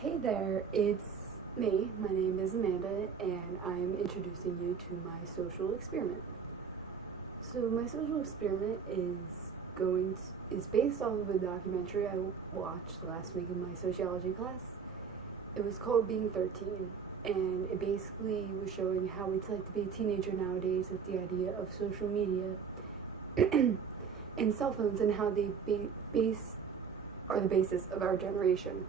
Hey there, it's me. My name is Amanda, and I'm introducing you to my social experiment. So my social experiment is based off of a documentary I watched last week in my sociology class. It was called Being 13, and it basically was showing how it's like to be a teenager nowadays with the idea of social media and cell phones and how they are the basis of our generation.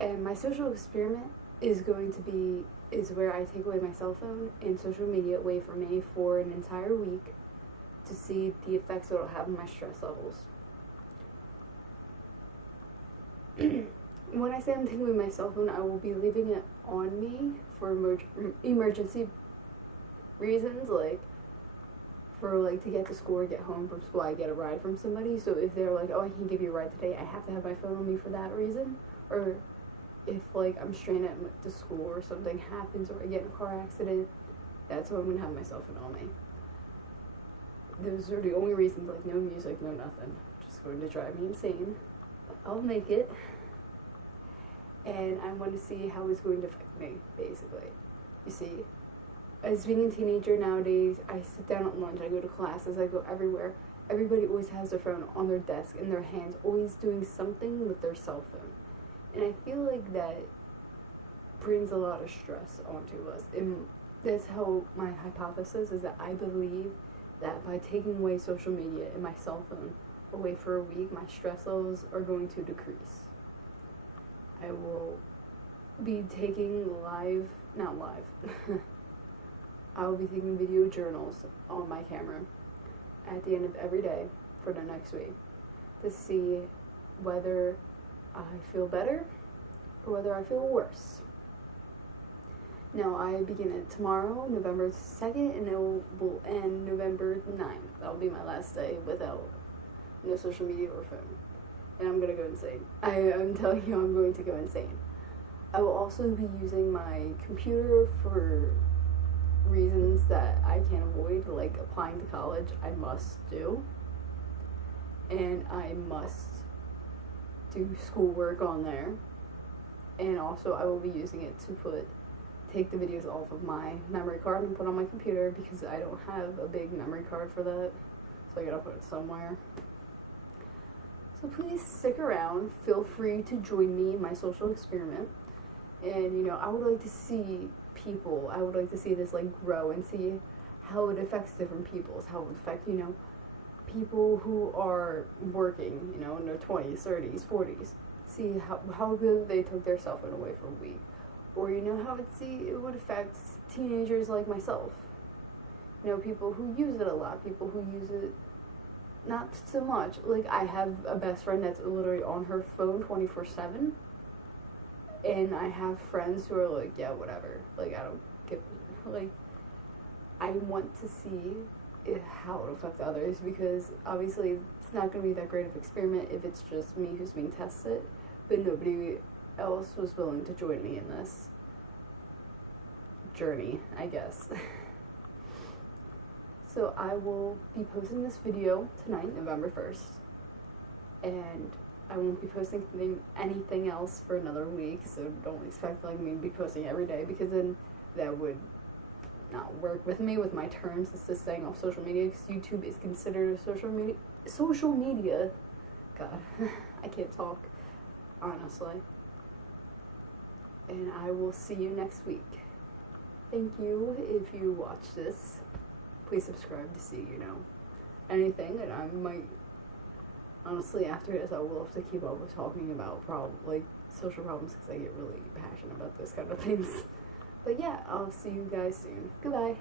And my social experiment is where I take away my cell phone and social media away from me for an entire week to see the effects it'll have on my stress levels. When I say I'm taking away my cell phone, I will be leaving it on me for emergency reasons, to get to school or get home from school. I get a ride from somebody, so if they're like, oh, I can give you a ride today, I have to have my phone on me for that reason. Or if I'm stranded at the school or something happens or I get in a car accident, that's when I'm going to have my cell phone on me. Those are the only reasons, no music, no nothing. Just going to drive me insane. But I'll make it. And I want to see how it's going to affect me, basically. You see, as being a teenager nowadays, I sit down at lunch, I go to classes, I go everywhere. Everybody always has their phone on their desk, in their hands, always doing something with their cell phone. And I feel like that brings a lot of stress onto us. And that's how my hypothesis is, that I believe that by taking away social media and my cell phone away for a week, my stress levels are going to decrease. I will be taking I will be taking video journals on my camera at the end of every day for the next week to see whether I feel better or whether I feel worse. Now, I begin it tomorrow, November 2nd, and it will end November 9th. That will be my last day without no social media or phone. And I'm going to go insane. I'm telling you, I'm going to go insane. I will also be using my computer for reasons that I can't avoid, like applying to college. I must do. And I must do schoolwork on there, and also I will be using it to take the videos off of my memory card and put on my computer, because I don't have a big memory card for that, so I gotta put it somewhere. So please stick around, feel free to join me in my social experiment, and I would like to see this grow and see how it affects different people, how it would affect people who are working, in their 20s, 30s, 40s, see how good they took their cell phone away for a week. Or, how it would affect teenagers like myself. People who use it a lot, people who use it not so much. I have a best friend that's literally on her phone 24/7. And I have friends who are like, yeah, whatever. I don't give, I want to see how it'll affect others, because obviously it's not going to be that great of an experiment if it's just me who's being tested, but nobody else was willing to join me in this journey, I guess. So I will be posting this video tonight, November 1st, and I won't be posting anything else for another week, so don't expect me to be posting every day, because then that would not work with me with my terms to staying off social media, because YouTube is considered a social media. God, I can't talk, honestly. And I will see you next week. Thank you if you watch this. Please subscribe to see, anything, and I might, honestly, after this, I will have to keep up with talking about social problems, because I get really passionate about those kind of things. But yeah, I'll see you guys soon. Goodbye.